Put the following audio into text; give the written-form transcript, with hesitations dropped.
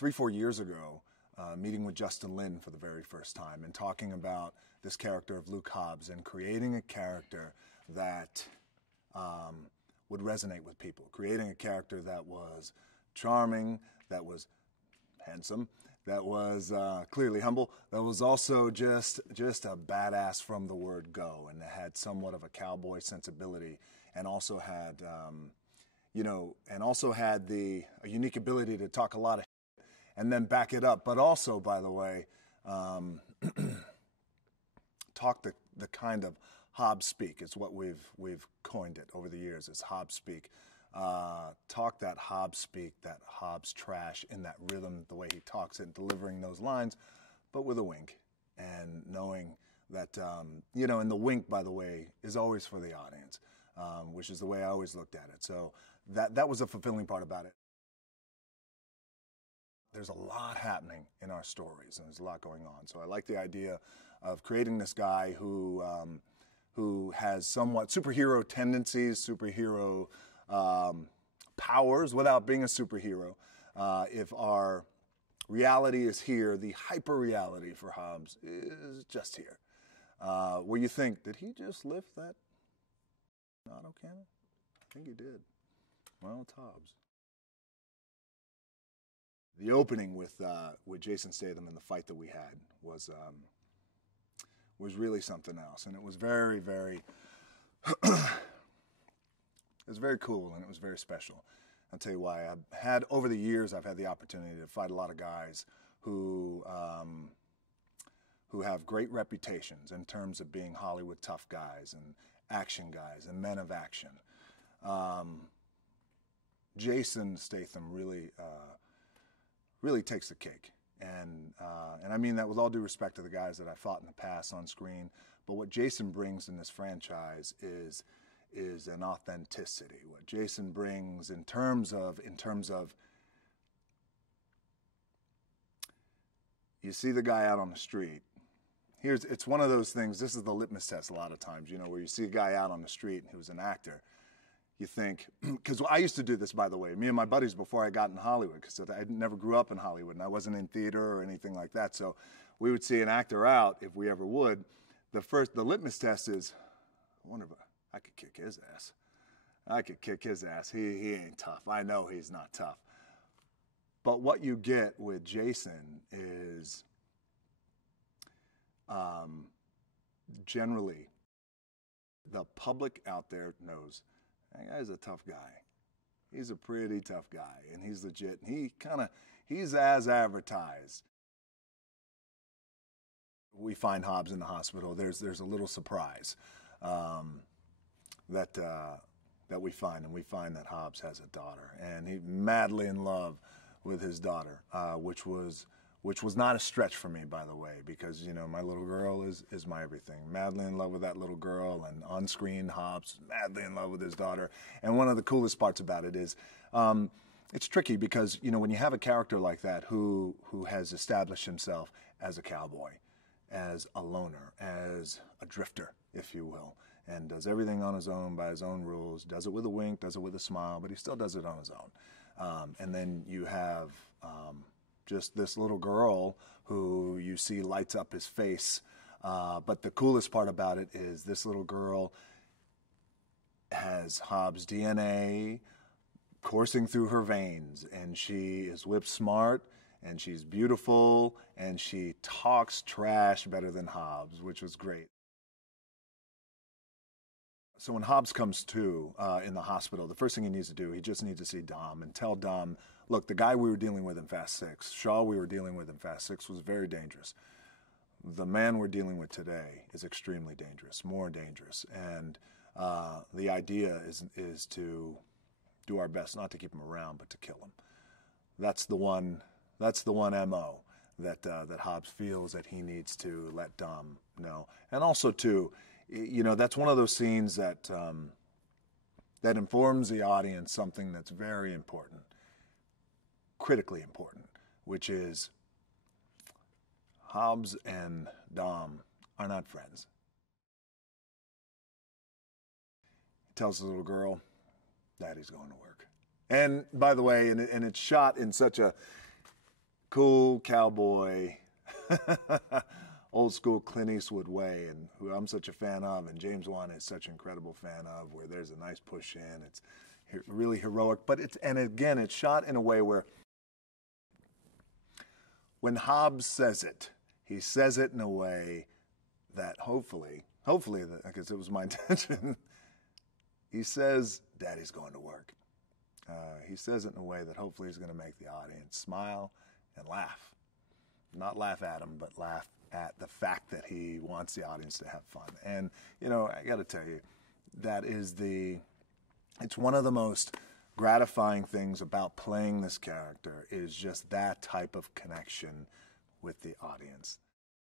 3-4 years ago, meeting with Justin Lin for the very first time and talking about this character of Luke Hobbs and creating a character that would resonate with people, creating a character that was charming, that was handsome, that was clearly humble, that was also just a badass from the word go, and had somewhat of a cowboy sensibility, and also had a unique ability to talk a lot of shit and then back it up, but also, by the way, talk the kind of Hobbs speak. It's what we've coined it over the years. It's Hobbs speak. Talk that Hobbs speak, that Hobbs trash in that rhythm, the way he talks it, delivering those lines, but with a wink, and knowing that and the wink, by the way, is always for the audience, which is the way I always looked at it. So that was a fulfilling part about it. There's a lot happening in our stories, and there's a lot going on. So I like the idea of creating this guy who has somewhat superhero tendencies, superhero powers without being a superhero. If our reality is here, the hyper-reality for Hobbs is just here. Where you think, did he just lift that autocannon? I think he did. Well, it's Hobbs. The opening with Jason Statham and the fight that we had was really something else, and it was very, very it was very cool, and it was very special. I'll tell you why. Over the years, I've had the opportunity to fight a lot of guys who have great reputations in terms of being Hollywood tough guys and action guys and men of action. Jason Statham really takes the cake, and I mean that with all due respect to the guys that I fought in the past on screen. But what Jason brings in this franchise is an authenticity. What Jason brings in terms of you see the guy out on the street. It's one of those things. This is the litmus test a lot of times, where you see a guy out on the street who's an actor. You think, because I used to do this, by the way, me and my buddies before I got in Hollywood, because I never grew up in Hollywood and I wasn't in theater or anything like that. So we would see an actor out, if we ever would. The litmus test is, I wonder if I could kick his ass. I could kick his ass. He ain't tough. I know he's not tough. But what you get with Jason is generally the public out there knows that guy's a tough guy. He's a pretty tough guy, and he's legit. And he's as advertised. We find Hobbs in the hospital. There's a little surprise that we find, and we find that Hobbs has a daughter, and he's madly in love with his daughter, which was not a stretch for me, by the way, because my little girl is my everything. Madly in love with that little girl, and on screen Hobbs madly in love with his daughter. And one of the coolest parts about it is it's tricky because when you have a character like that who has established himself as a cowboy, as a loner, as a drifter, if you will, and does everything on his own by his own rules, does it with a wink, does it with a smile, but he still does it on his own. And then you have just this little girl who you see lights up his face. But the coolest part about it is this little girl has Hobbs' DNA coursing through her veins, and she is whip smart, and she's beautiful, and she talks trash better than Hobbs, which was great. So when Hobbs comes to in the hospital, the first thing he needs to do, he just needs to see Dom and tell Dom, look, the guy we were dealing with in Fast 6, Shaw we were dealing with in Fast 6 was very dangerous. The man we're dealing with today is extremely dangerous, more dangerous. And the idea is to do our best not to keep him around, but to kill him. That's the one MO that Hobbs feels that he needs to let Dom know. And also, too, that's one of those scenes that informs the audience something that's very important, critically important, which is Hobbs and Dom are not friends. He tells the little girl, Daddy's going to work. And by the way, and it's shot in such a cool cowboy, old school Clint Eastwood way, and who I'm such a fan of, and James Wan is such an incredible fan of, where there's a nice push in. It's really heroic, but it's shot in a way where when Hobbs says it, he says it in a way that hopefully, because it was my intention, he says, Daddy's going to work. He says it in a way that hopefully is going to make the audience smile and laugh. Not laugh at him, but laugh at the fact that he wants the audience to have fun. And, you know, I got to tell you, it's one of the most gratifying things about playing this character is just that type of connection with the audience.